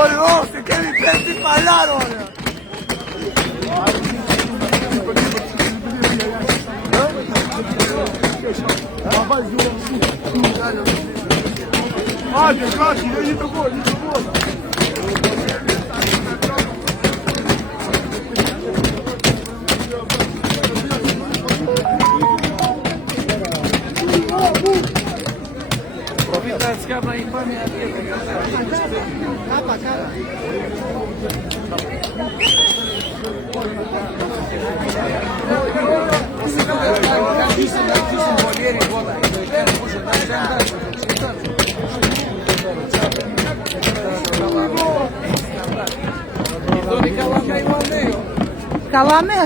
Oj, se kemi 5 palar, ore. Hajde, kači, idź do góry, idź do góry. Skarna infamia. Kapa.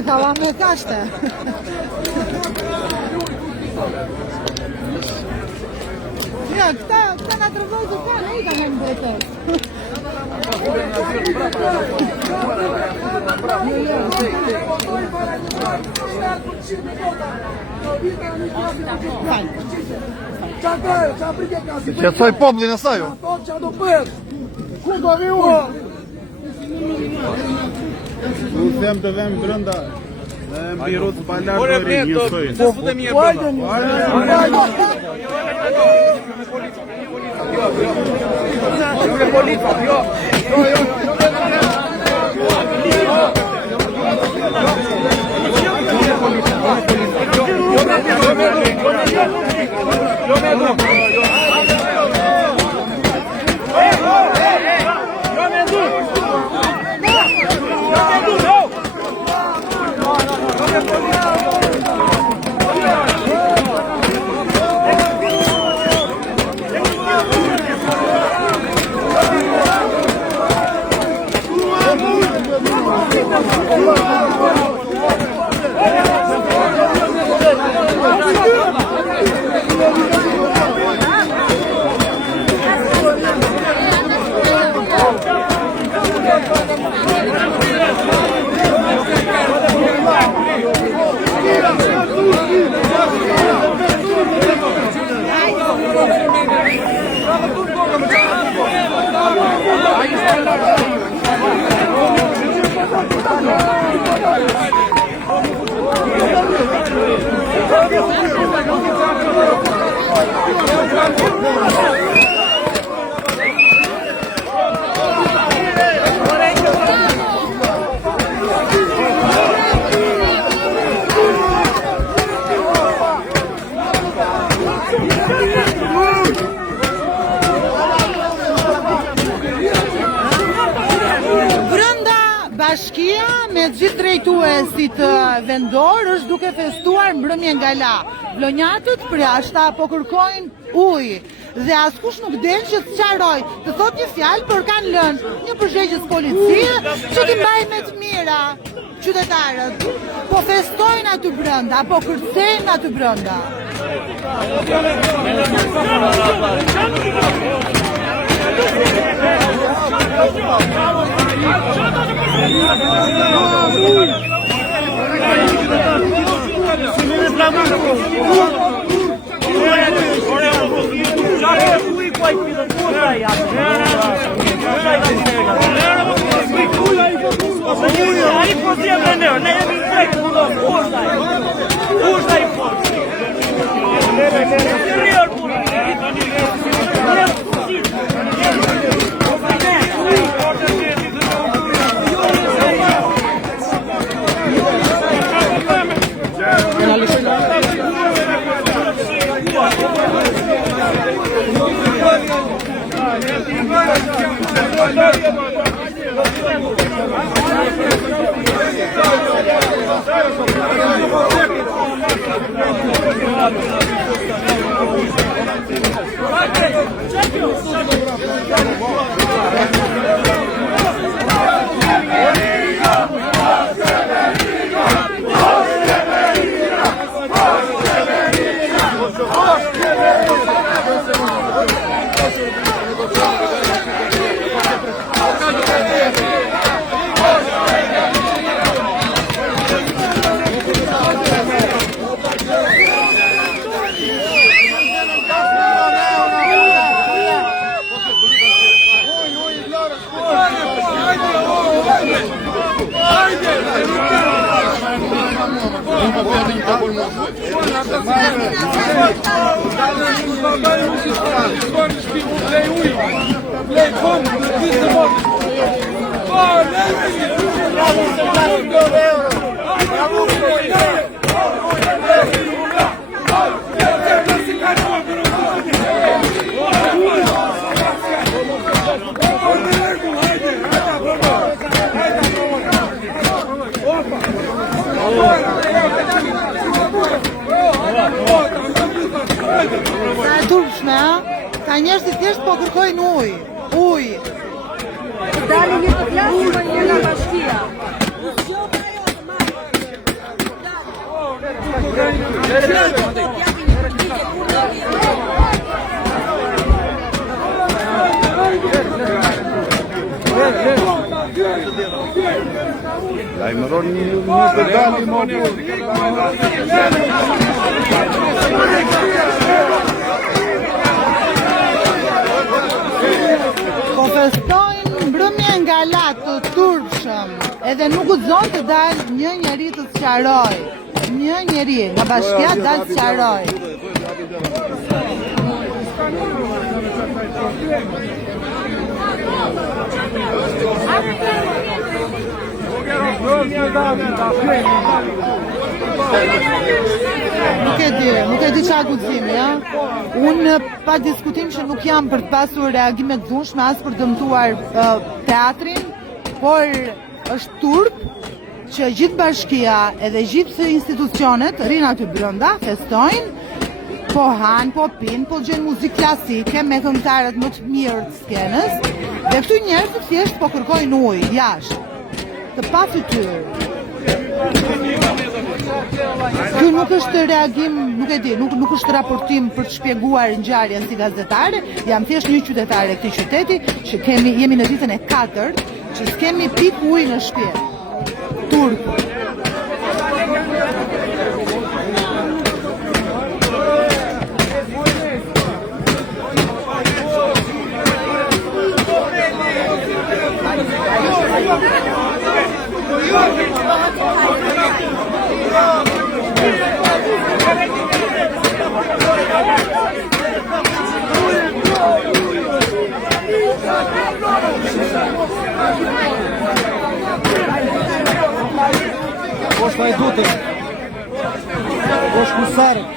Kalame kaçtı. Ja, këta nga tërvojë të ka, ne I ka me mbretër. Qetësoj popullin e saj. Ku do vi unë? U them të vem brenda. Mbi rrugë palar do rinjësoj. Po futem mirë Bashkia me gjithë drejtuesit vendor është duke festuar mbrëmjen gala. Vlonjatët përjashta po kërkojnë ujë dhe askush nuk del që të sqaroj, të thot një fjalë, por kanë lënë një përgjegjës policie që t'i mbajnë me të mira qytetarët. Po festojnë aty brenda, po kërcejnë aty brenda. Sa e turpshme, a? Ka njerëz që thjesht po kërkojnë ujë. Ujë. Dali një të klasë më një nga bashkia. Lajmëron një të dali më Po festojnë mbrëmje nga latë të turpshëm, edhe nuk guxon të dalë një njeri të sqaroj. Një njeri nga bashkia dalë sqaroj. Nuk e di qa guximi, ja? Unë pa diskutim që nuk jam për të pasur reagime të dhunshme as për dëmtuar teatrin, por është turp që gjithë bashkia edhe gjithë institucionet rinë aty brenda, festojnë, po hanë, po pinë, po gjenë muzikë klasike me këngëtarët më të mirë të skenës, dhe këtu njerëzit thjesht po kërkojnë ujë, jashtë, të pa fytyrë. Ky nuk është reagim, nuk e di, nuk është raportim për të shpjeguar ngjarjen si gazetare, jam thjesht një qytetare e këtij qyteti që jemi në ditën e 4 që s'kemi pikë ujë në shtëpi. Turp. Posh Hajdutët, posh Kusarët.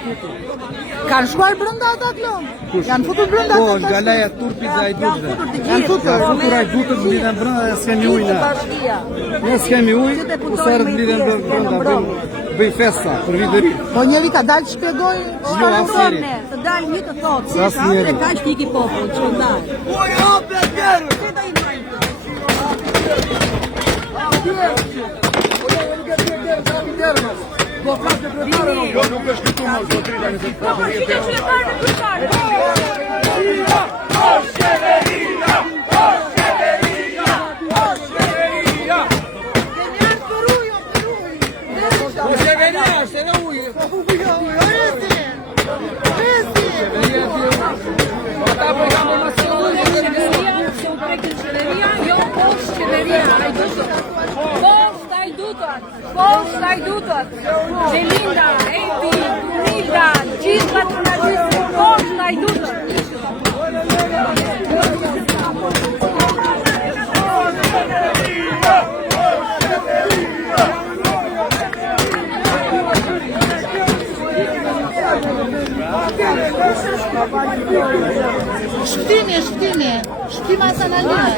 Kanë shkuar brenda ata klon? Janë futur brenda ata? Po, nga laja turpit dhe Hajdutëve. Janë futur Hajdutët mblidhen brenda dhe s'kemi ujë na. Ne s'kemi ujë, Kusarët mblidhen brenda, bëj festa për vit të ri. Po njeri ka dalë të shpjegoj? Jo, asnjëri. Të dalë një të thotë, si ka dhe kaq tiki popull, që ndaj. Ujë hapë e tjerë! Jo, nuk është këtu më zotrita në të Post Hajdutët, Gjelinda, Eti, Nilda, gjithë patronazistë, post Hajdutët. Shptimi, shptima sa në linaj.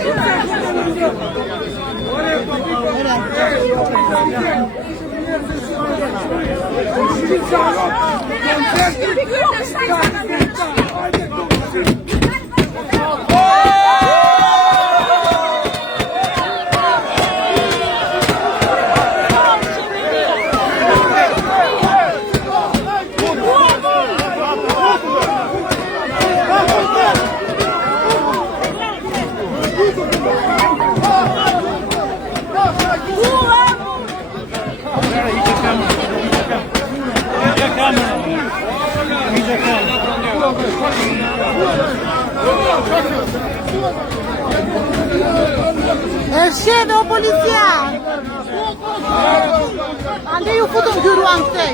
E shedhe o policia! Ande ju futëm gyruan këtej.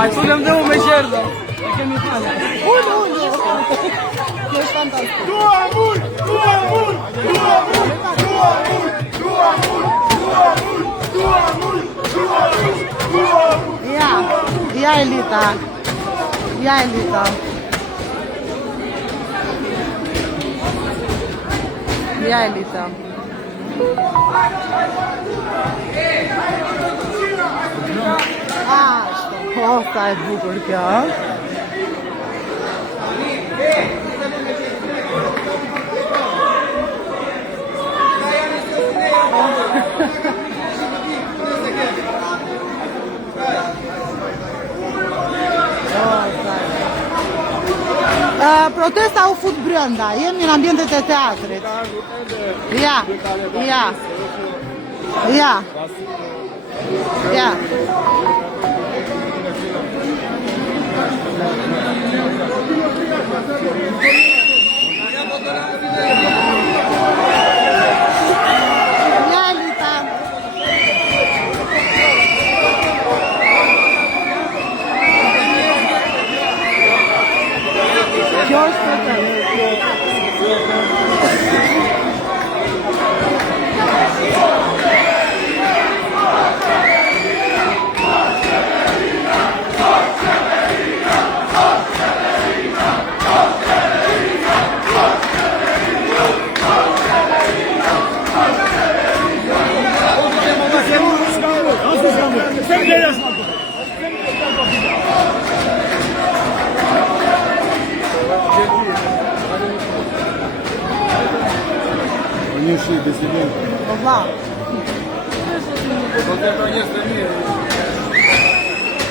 Ai, tu lëm dhe u me qerda. E kemi falë. Unë. Kjo është fantastik. Ja Elita. Ja Elita. Ja Elita. Oh, sa e bukur kjo. Protesta u fut brenda, jemi në ambientet e teatrit. Ja. Kjo është Një shi, disident. Po vlla.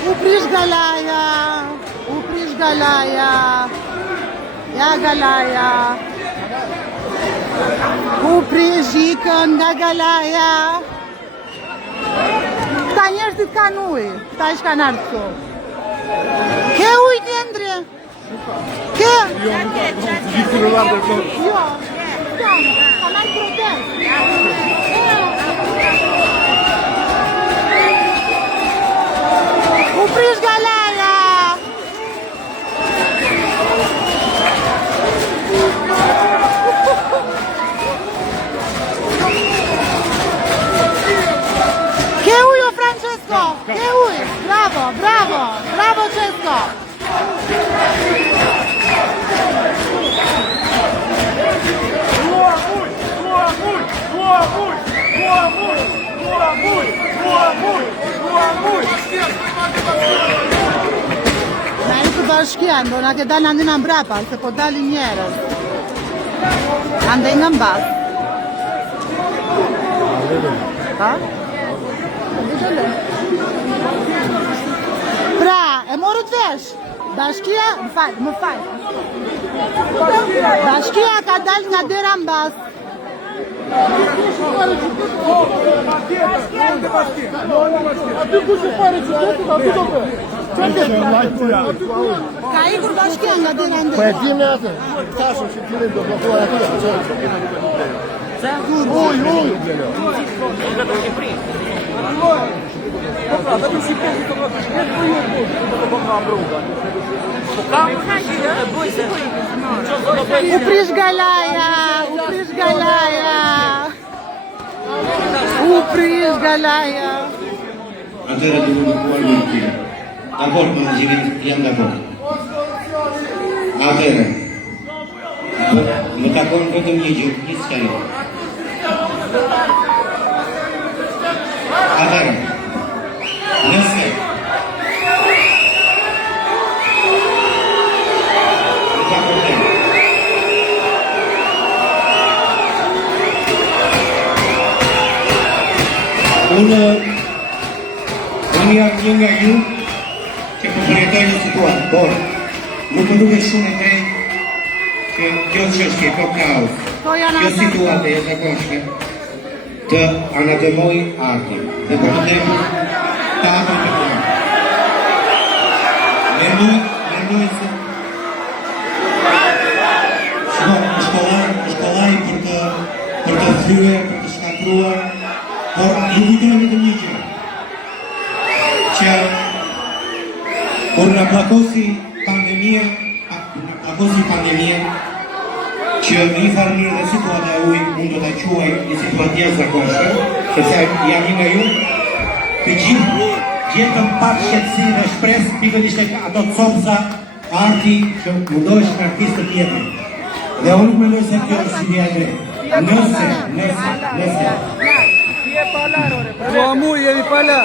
U prish Galaja. Ja Galaja. U prish ikën nga Galaja. Këta njerëzit kanë ujë. Këta ish kanë ardhur këtu. Ke ujë tjendre? Ke? Jo. Ka marrë protest. U prish Galaja. Ke ujë o Francesco? Ke ujë? Bravo Cesco. Na i të bashkia, ndona ke dalë andina mbrapa, se po dalin njerës. Andej në mbas. Ha? Pra, e morët vesh. Bashkia, më fal. Bashkia ka dalë nga dera mbas. Ka ikur bashkia nga dera ndër. Po e dim ne atë. Tashëm që ti do bllokuar aty. U prish Galaja. Atëherë do të kuaj Dakord, menaxherit, jam dakord. Atëherë, më takon vetëm një gjë, gjithçka jo. Atëherë, nëse unë jam një nga ju që po përjetoj një situatë, por nuk më duket shumë e drejtë që kjo çështje, kjo kaos, kjo situatë e zakonshme të anademoj artin dhe po të them teatrin të punë. Mendoj se shkollaj për të thyer, për të shkatruar, por ju kujtoj vetëm një gjë, që kur na plakosi pandemia, që në një farë mirë dhe situata e ujit mund do ta quaj një situatë jashtëzakonshme, sepse jam një nga ju, të gjithë gjetëm pak shqetësi dhe shpresë pikërisht tek ato copza arti që mundohesh nga artistët tjetër. Dhe unë nuk mendoj se kjo është ideja e drejtë. Nëse Po mu jemi pala.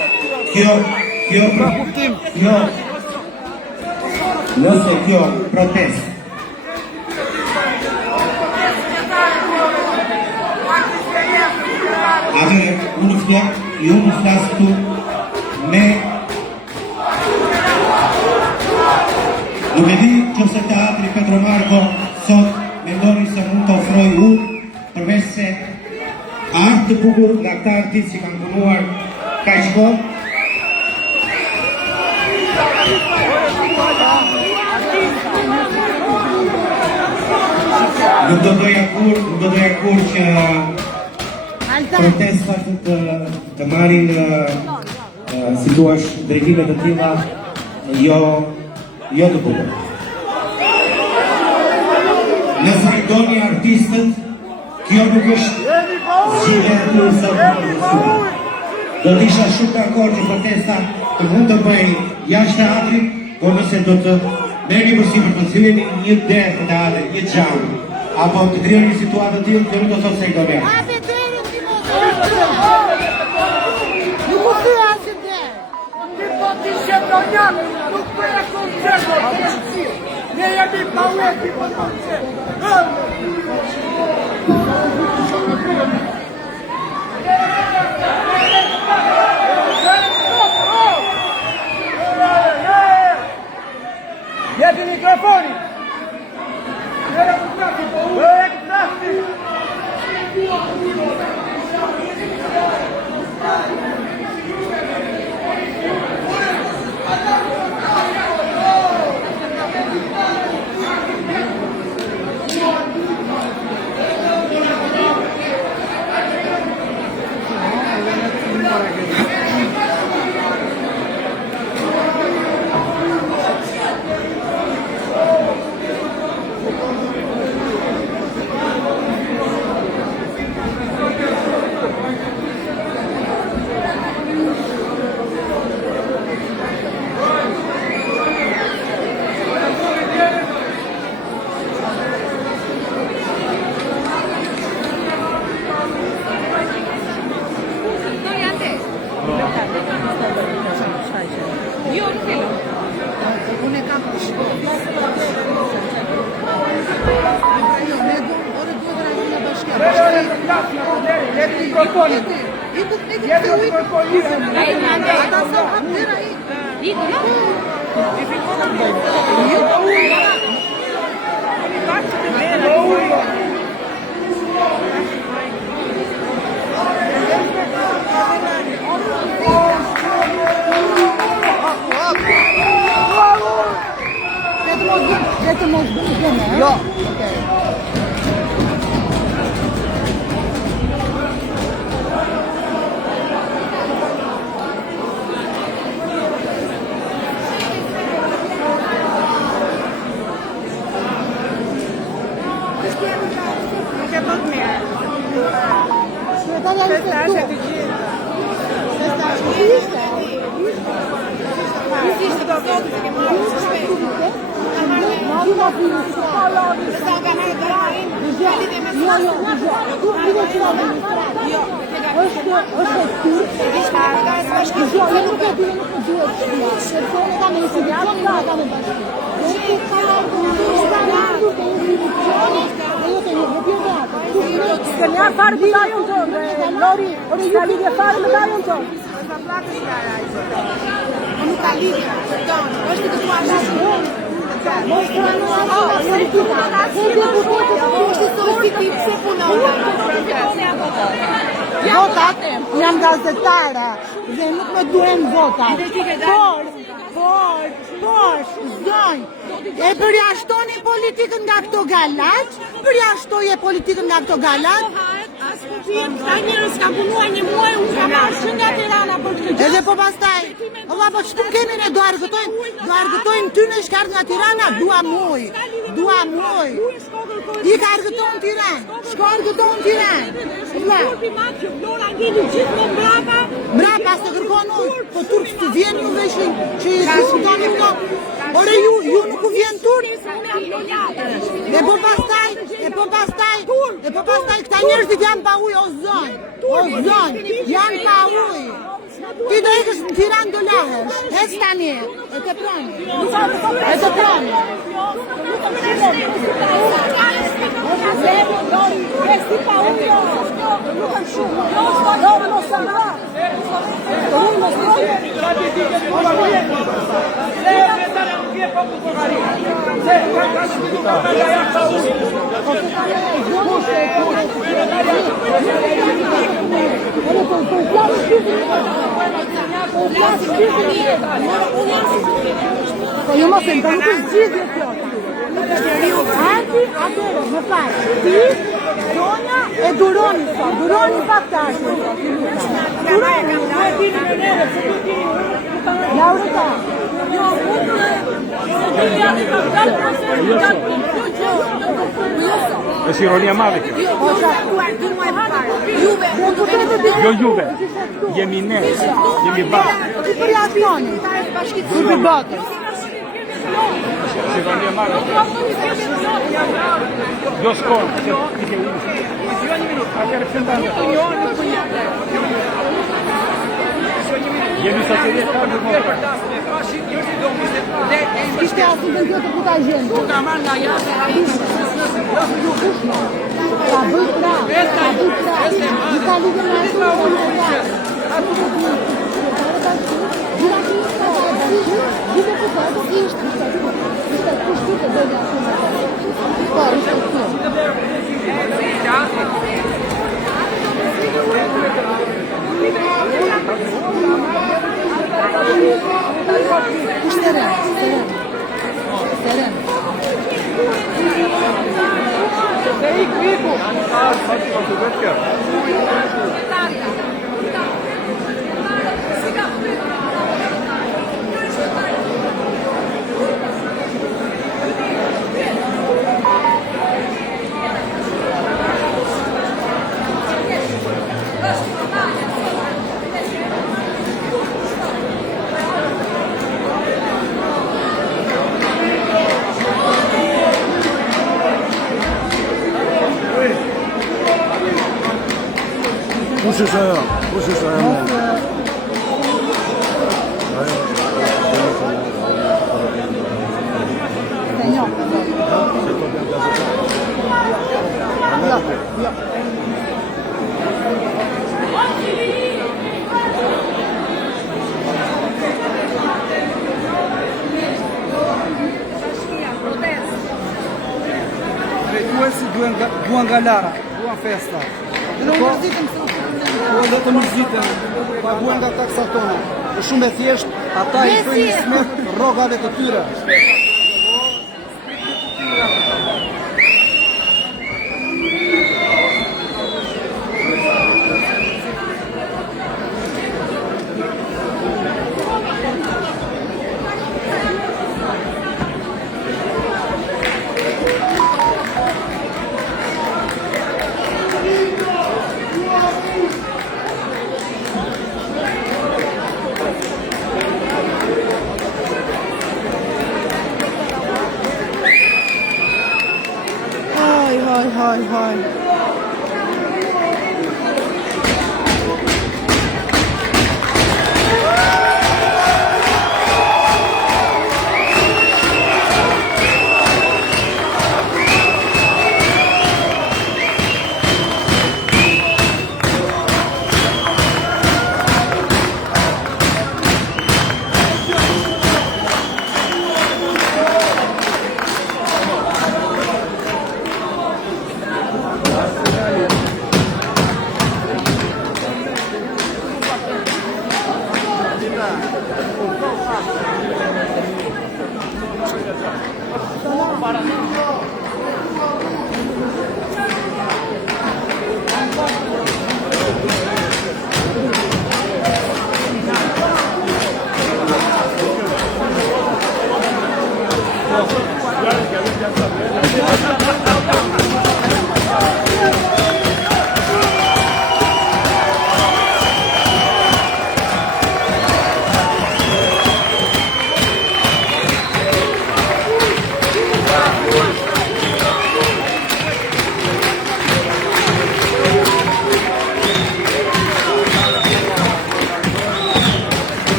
Nëse kjo protest atëre unë flas këtu me nuk e di nëse teatri Petro Marko sot mendoni se mund të ofroj unë përveç se art të bukur nga këta artistë që kanë punuar kaq kohë. Nuk do doja kur që protestat të marrin si thuash drejtime të tilla jo të bukur. Nëse i doni artistët, kjo nuk është zgjidhja e tyre sa do të isha shumë dakord që protesta të mund të bëj jashtë teatrit, por nëse do të merrni përsipër të cileni një derë të teatrit, një xham, apo të krijoni një situatë të tillë, kjo nuk do thotë se i do merr. Nuk u thye asnjë derë. Ti po ti shëndonjak, nuk bëja koncerto, ne jemi pa ueti po koncert. Jepi mikrofoni! Secretária de Cultura. S'kënja farë të dajon tonë, Lori, s'ka lidhje farë me dajon tonë. Nuk ka lidhje, tonë, është të tua shumë. Votat janë gazetare dhe nuk me duhen votat. Por, zonjë, e përjashtoni politikën nga këto galat, përjashtoje politikën nga këto galat. Këta njërës ka punuar një muaj, unë ka marrë që nga Tirana për këtë gjë. Edhe po pastaj, Allah, po ç'tu kemi ne, do argëtojmë ty në shkart nga Tirana, dua muj. I ka argëtojnë Tiranë, shko argëtojnë Tiranë. Mbrapa se kërkon ujë, po turp të vjen ju veç që i sultani këto. Ore ju nuk u vjen turp. E po pastaj këta njerëzit janë pa ujë, o zonjë, janë pa ujë. Ti do ikësh në Tiranë do lahesh, ec tani, e të prani. Po ju mos e më nuk është gjithë kjo. Arti, atërë, më parë, ti, zonja e duroni sot, duroni paktarë. Laureta. Është ironia madhe kjo. Jo juve, jemi ne, jemi bashkë. Ti përjashtoni, ti bëbate. Është ironia madhe. Jo shkon, ti ke unë. Atëherë pse ndan? Jemi sa të jetë kanë më. Ishte asë në të puta gjendë. Ka marrë nga jashtë, Ka bëj pra. Një ka lidhë në ashtu në Kush është ajo? Drejtuesi duan galara, duan festa. Dhe të mërzitën, paguan nga taksat tona. Është shumë e thjesht, ata i bëjnë smet rrogave të tyre. hoj.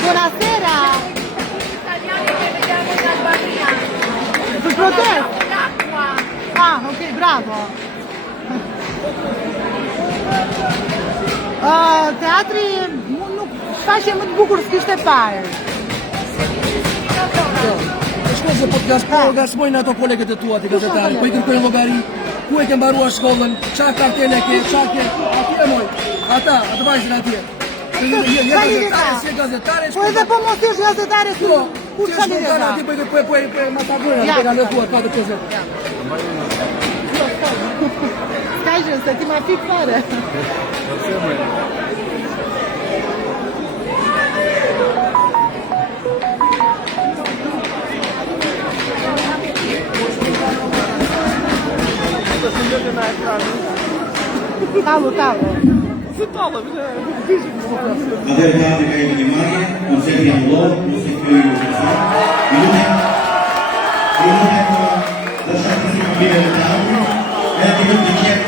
Buonasera! Per protest? Ah, ok, bravo! Teatri nuk shfaqje më të bukur s'kishte parë. Shko se po të gasmojnë ato kolegët e tua të gazetari, po I kërkojnë llogari, ku e ke mbaruar shkollën, qa kartele ke, qa ke, atje moj, ata, atë vajzën atje. Je gazetare, Po edhe po mos jesh gazetare këtu. Ku çfarë lidhje ka? Po ma pagojnë, te kanë lëkuar 4%. Ka gjë se ti ma fik fare. Tavo. Atëherë teatri ka një marrje, koncerti janë vlog, mos I kryej ju të shakësi familje në teatri, e të të qetë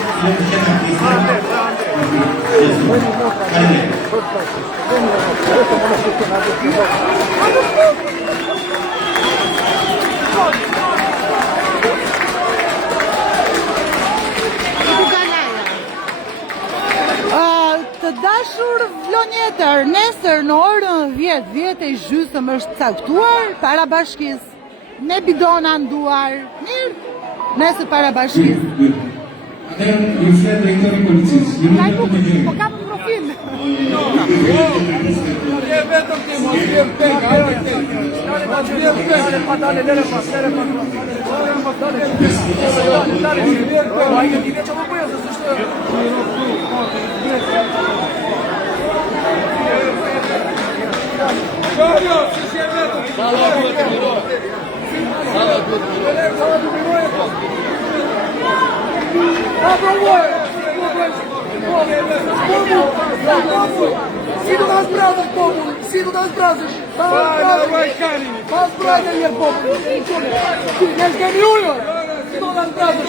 Të dashur vlonjetër, nesër në orën 10:10 është caktuar para bashkisë. Ne bidona nduar. Mirë. Nesër para bashkisë. Atëherë ju flet drejtori I policisë. Po kam profil. Vetëm ti mos vjen tek, Sido das brasas, povo! Sido das brasas! Faz brasas, meu povo! Eles ganham! Sido das brasas!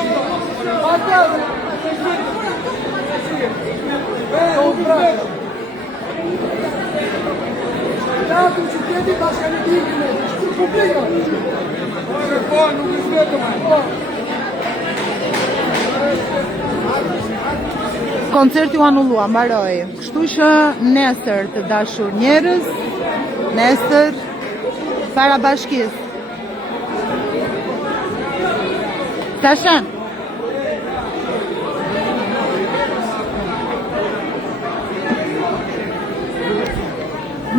Faz brasas! Não, tu se tem de baixar de digno! Não me esquenta mais! Koncerti u anullua, mbaroi. Kështu që nesër të dashur njerëz, nesër para bashkisë. Tashan.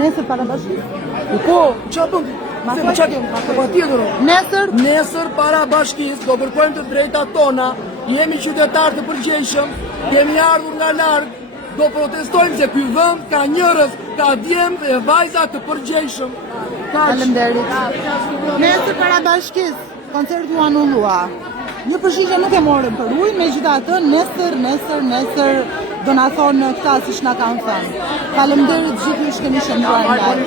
Nesër para bashkisë. Po, qa bëm? Nesër para bashkisë do kërkojmë të drejtat tona, jemi qytetarë të përgjegjshëm, kemi ardhur nga larg, do protestojmë se ky vend ka njerëz, ka djemë dhe vajza të përgjegjshëm. Faleminderit. Nesër para bashkisë. koncerti u anullua. Një përgjigje nuk e morëm për ujë, megjithatë nesër do na thonë këta siç na kanë thënë. Faleminderit gjithë ju që keni shënuar live.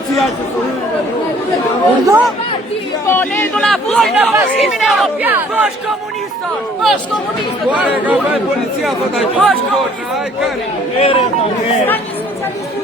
Urdo? Po, ne do la fusin në bashkimin evropian. Bosh komunista. Bosh komunista. Policia thot ai. Bosh komunista. Ai kani. Ka një specialist.